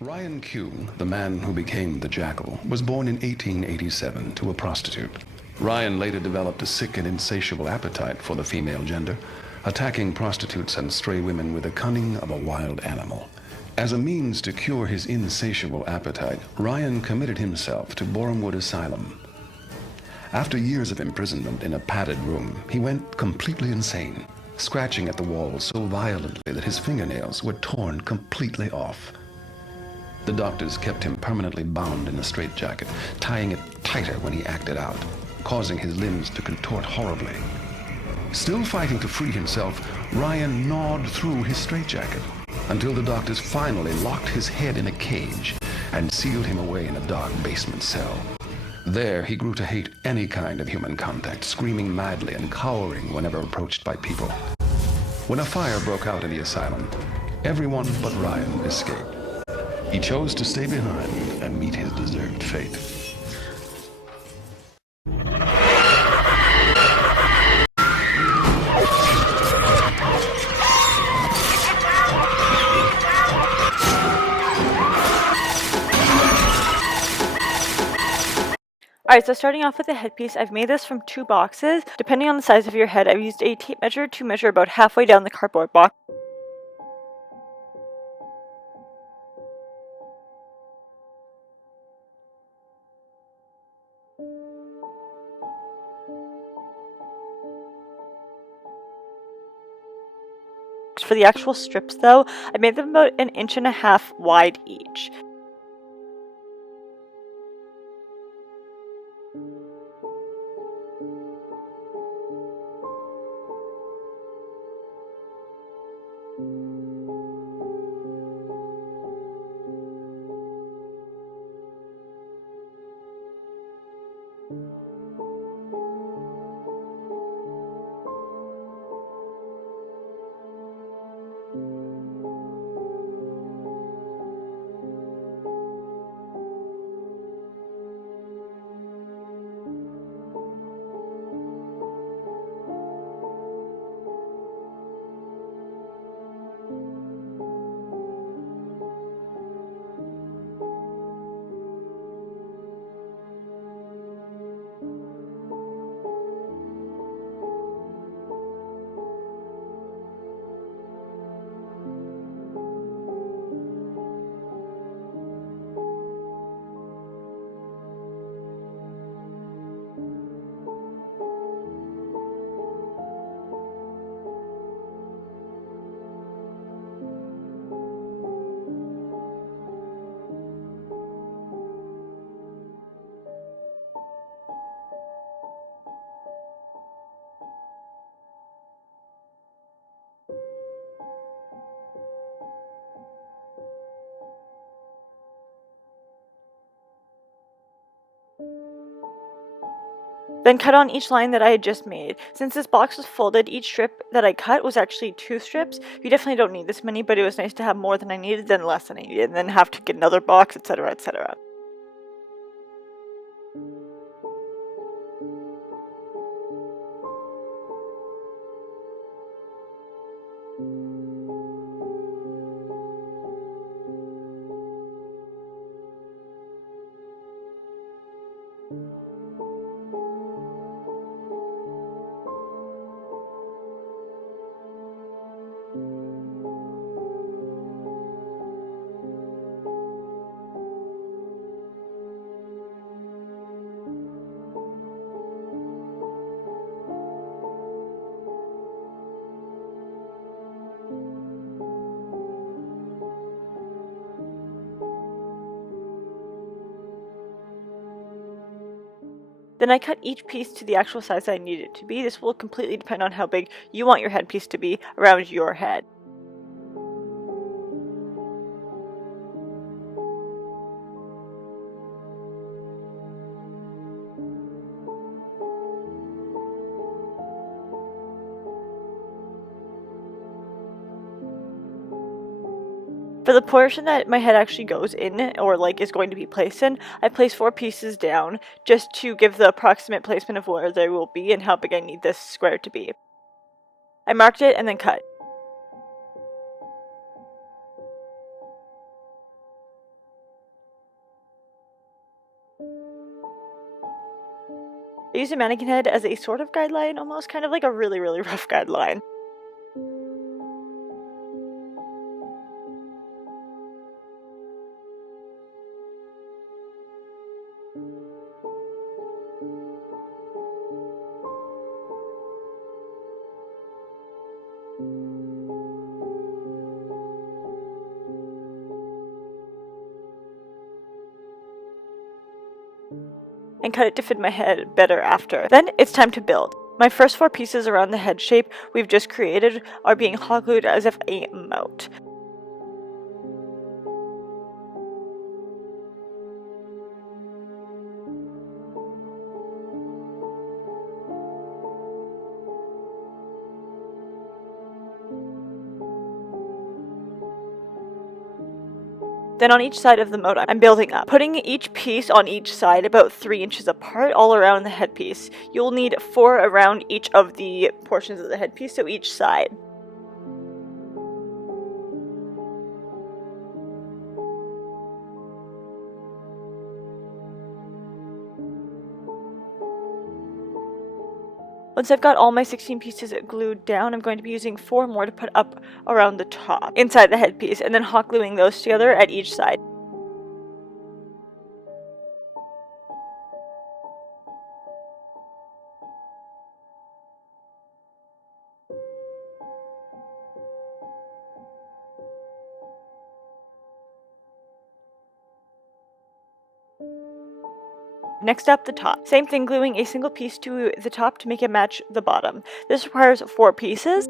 Ryan Q, the man who became the Jackal, was born in 1887 to a prostitute. Ryan later developed a sick and insatiable appetite for the female gender, attacking prostitutes and stray women with the cunning of a wild animal. As a means to cure his insatiable appetite, Ryan committed himself to Borehamwood Asylum. After years of imprisonment in a padded room, he went completely insane, scratching at the walls so violently that his fingernails were torn completely off. The doctors kept him permanently bound in a straitjacket, tying it tighter when he acted out, causing his limbs to contort horribly. Still fighting to free himself, Ryan gnawed through his straitjacket until the doctors finally locked his head in a cage and sealed him away in a dark basement cell. There, he grew to hate any kind of human contact, screaming madly and cowering whenever approached by people. When a fire broke out in the asylum, everyone but Ryan escaped. He chose to stay behind and meet his deserved fate. Alright, so starting off with the headpiece, I've made this from 2 boxes. Depending on the size of your head, I've used a tape measure to measure about halfway down the cardboard box. For the actual strips though, I made them about 1.5 inches wide each. Then cut on each line that I had just made. Since this box was folded, each strip that I cut was actually 2 strips. You definitely don't need this many, but it was nice to have more than I needed than less than I needed, and then have to get another box, etc., etc. Then I cut each piece to the actual size I need it to be. This will completely depend on how big you want your headpiece to be around your head. For the portion that my head actually goes in, or like is going to be placed in, I place 4 pieces down just to give the approximate placement of where they will be and how big I need this square to be. I marked it and then cut. I use a mannequin head as a sort of guideline, almost kind of like a really, really rough guideline. And cut it to fit my head better after. Then it's time to build. My first 4 pieces around the head shape we've just created are being hot glued as if a moat. Then on each side of the moat, I'm building up, putting each piece on each side about 3 inches apart all around the headpiece. You'll need 4 around each of the portions of the headpiece, so each side. Once I've got all my 16 pieces glued down, I'm going to be using 4 more to put up around the top, inside the headpiece, and then hot gluing those together at each side. Next up, the top. Same thing, gluing a single piece to the top to make it match the bottom. This requires 4 pieces.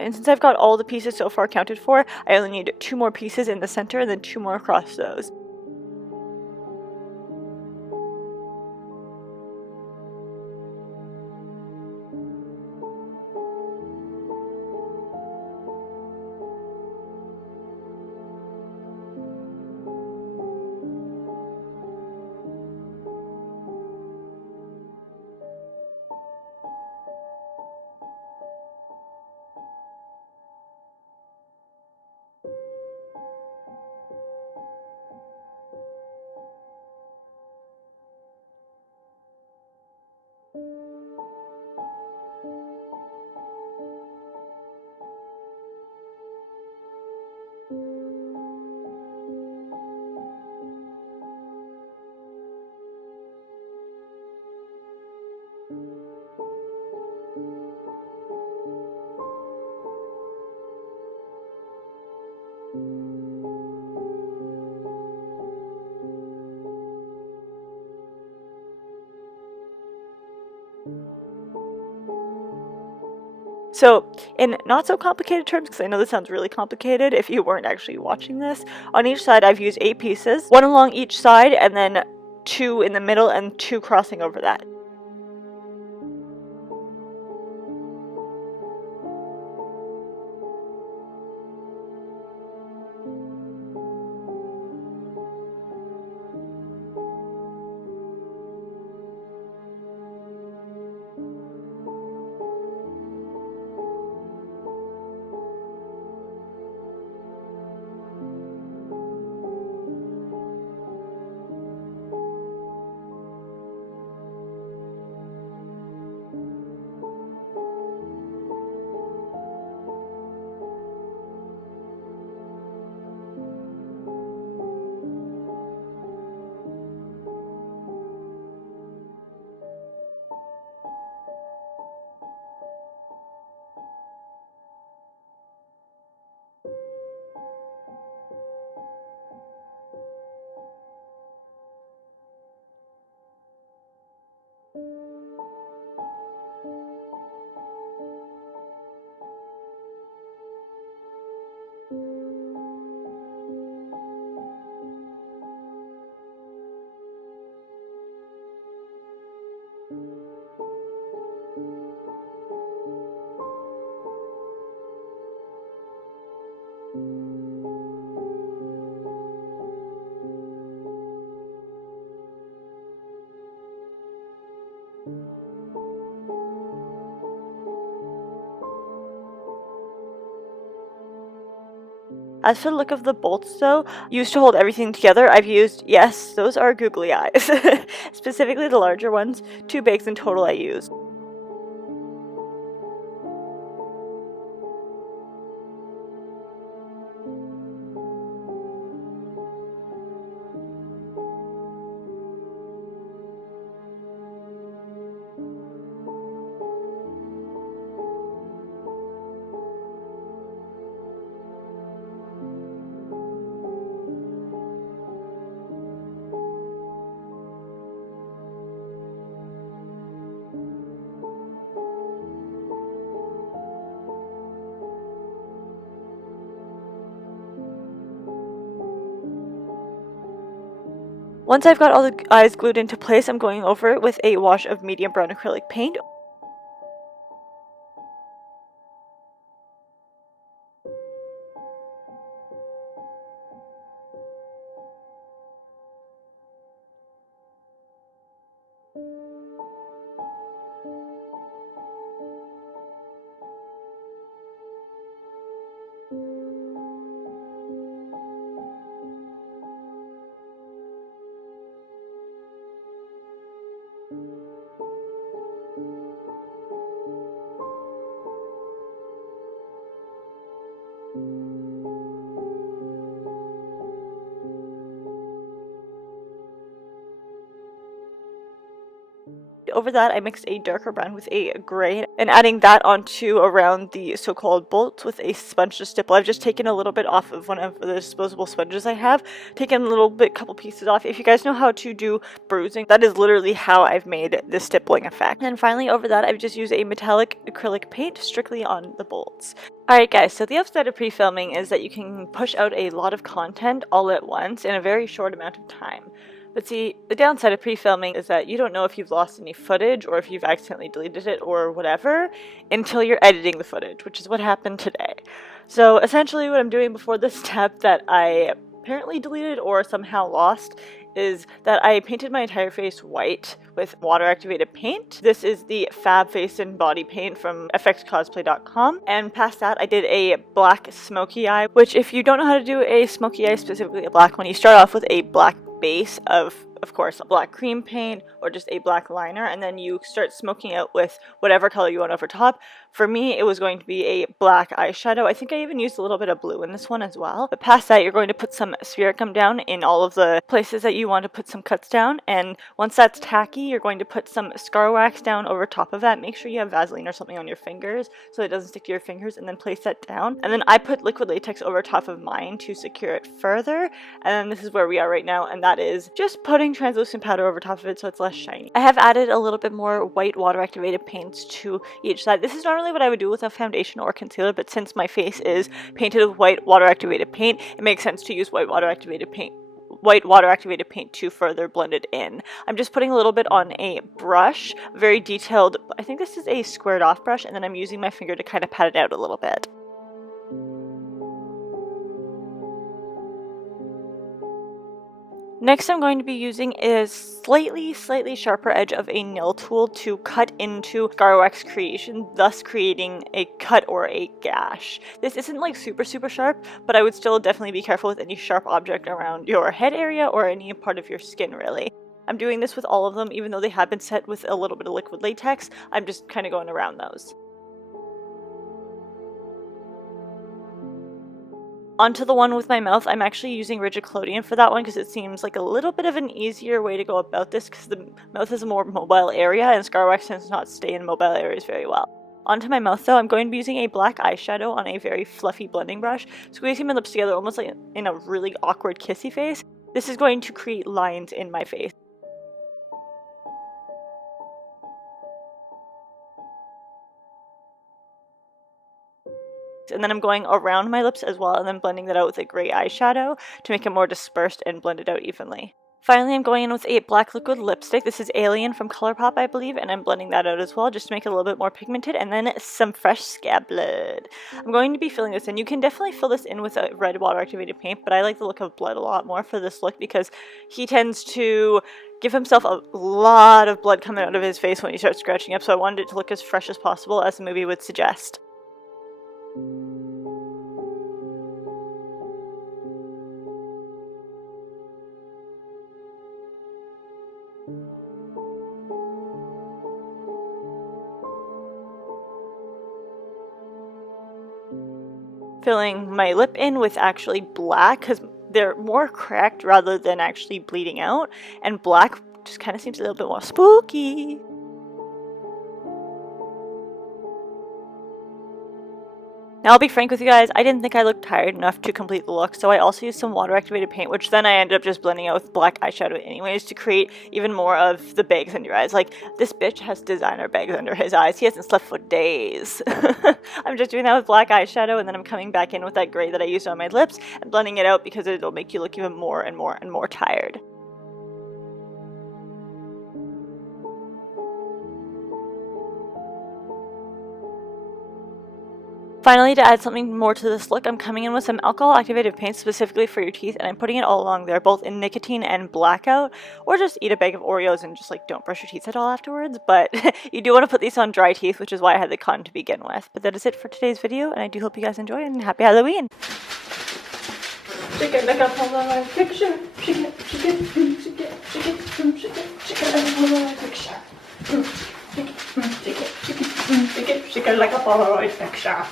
And since I've got all the pieces so far counted for, I only need 2 more pieces in the center and then 2 more across those. So, in not so complicated terms, because I know this sounds really complicated if you weren't actually watching this, on each side I've used 8 pieces, 1 along each side, and then 2 in the middle and 2 crossing over that. As for the look of the bolts though, used to hold everything together, I've used, yes, those are googly eyes. Specifically the larger ones, 2 bags in total I used. Once I've got all the eyes glued into place, I'm going over it with a wash of medium brown acrylic paint. Over that, I mixed a darker brown with a gray and adding that onto around the so-called bolts with a sponge to stipple. I've just taken a little bit off of one of the disposable sponges I have, taken a little bit, couple pieces off. If you guys know how to do bruising, that is literally how I've made this stippling effect. And finally over that, I've just used a metallic acrylic paint strictly on the bolts. Alright guys, so the upside of pre-filming is that you can push out a lot of content all at once in a very short amount of time. But see, the downside of pre-filming is that you don't know if you've lost any footage or if you've accidentally deleted it or whatever until you're editing the footage, which is what happened today. So essentially what I'm doing before this step that I apparently deleted or somehow lost is that I painted my entire face white with water activated paint. This is the Fab Face and Body Paint from fxcosplay.com, and past that I did a black smoky eye, which if you don't know how to do a smoky eye, specifically a black one, you start off with a black base of course, black cream paint or just a black liner, and then you start smoking out with whatever color you want over top. For me, it was going to be a black eyeshadow. I think I even used a little bit of blue in this one as well. But past that, you're going to put some spirit gum down in all of the places that you want to put some cuts down, and once that's tacky, you're going to put some scar wax down over top of that. Make sure you have Vaseline or something on your fingers so it doesn't stick to your fingers, and then place that down. And then I put liquid latex over top of mine to secure it further, and then this is where we are right now, and that is just putting translucent powder over top of it so it's less shiny. I have added a little bit more white water activated paints to each side. This is normally what I would do with a foundation or concealer, but since my face is painted with white water activated paint, it makes sense to use white water activated paint to further blend it in. I'm just putting a little bit on a brush, very detailed. I think this is a squared off brush, and then I'm using my finger to kind of pat it out a little bit. Next, I'm going to be using a slightly sharper edge of a nail tool to cut into scar wax creation, thus creating a cut or a gash. This isn't like super sharp, but I would still definitely be careful with any sharp object around your head area or any part of your skin, really. I'm doing this with all of them, even though they have been set with a little bit of liquid latex. I'm just kind of going around those. Onto the one with my mouth, I'm actually using rigid collodion for that one because it seems like a little bit of an easier way to go about this because the mouth is a more mobile area and scar wax tends to not stay in mobile areas very well. Onto my mouth though, I'm going to be using a black eyeshadow on a very fluffy blending brush, squeezing my lips together almost like in a really awkward kissy face. This is going to create lines in my face. And then I'm going around my lips as well and then blending that out with a gray eyeshadow to make it more dispersed and blend it out evenly. Finally, I'm going in with a black liquid lipstick. This is Alien from ColourPop, I believe, and I'm blending that out as well just to make it a little bit more pigmented. And then some fresh scab blood. I'm going to be filling this in. You can definitely fill this in with a red water activated paint, but I like the look of blood a lot more for this look because he tends to give himself a lot of blood coming out of his face when he starts scratching up, so I wanted it to look as fresh as possible as the movie would suggest. Filling my lip in with actually black because they're more cracked rather than actually bleeding out, and black just kind of seems a little bit more spooky. Now, I'll be frank with you guys, I didn't think I looked tired enough to complete the look, so I also used some water-activated paint, which then I ended up just blending out with black eyeshadow anyways to create even more of the bags under your eyes. Like, this bitch has designer bags under his eyes. He hasn't slept for days. I'm just doing that with black eyeshadow, and then I'm coming back in with that gray that I used on my lips and blending it out because it'll make you look even more and more and more tired. Finally, to add something more to this look, I'm coming in with some alcohol activated paint specifically for your teeth, and I'm putting it all along there, both in nicotine and blackout, or just eat a bag of Oreos and just like don't brush your teeth at all afterwards. But you do want to put these on dry teeth, which is why I had the cotton to begin with. But that is it for today's video, and I do hope you guys enjoy, and happy Halloween! Shake it like a Polaroid picture. Shake it, shake it, shake it, shake it, shake it, shake it like a Polaroid picture. Shake it, shake it, shake it, shake it, shake it like a Polaroid picture.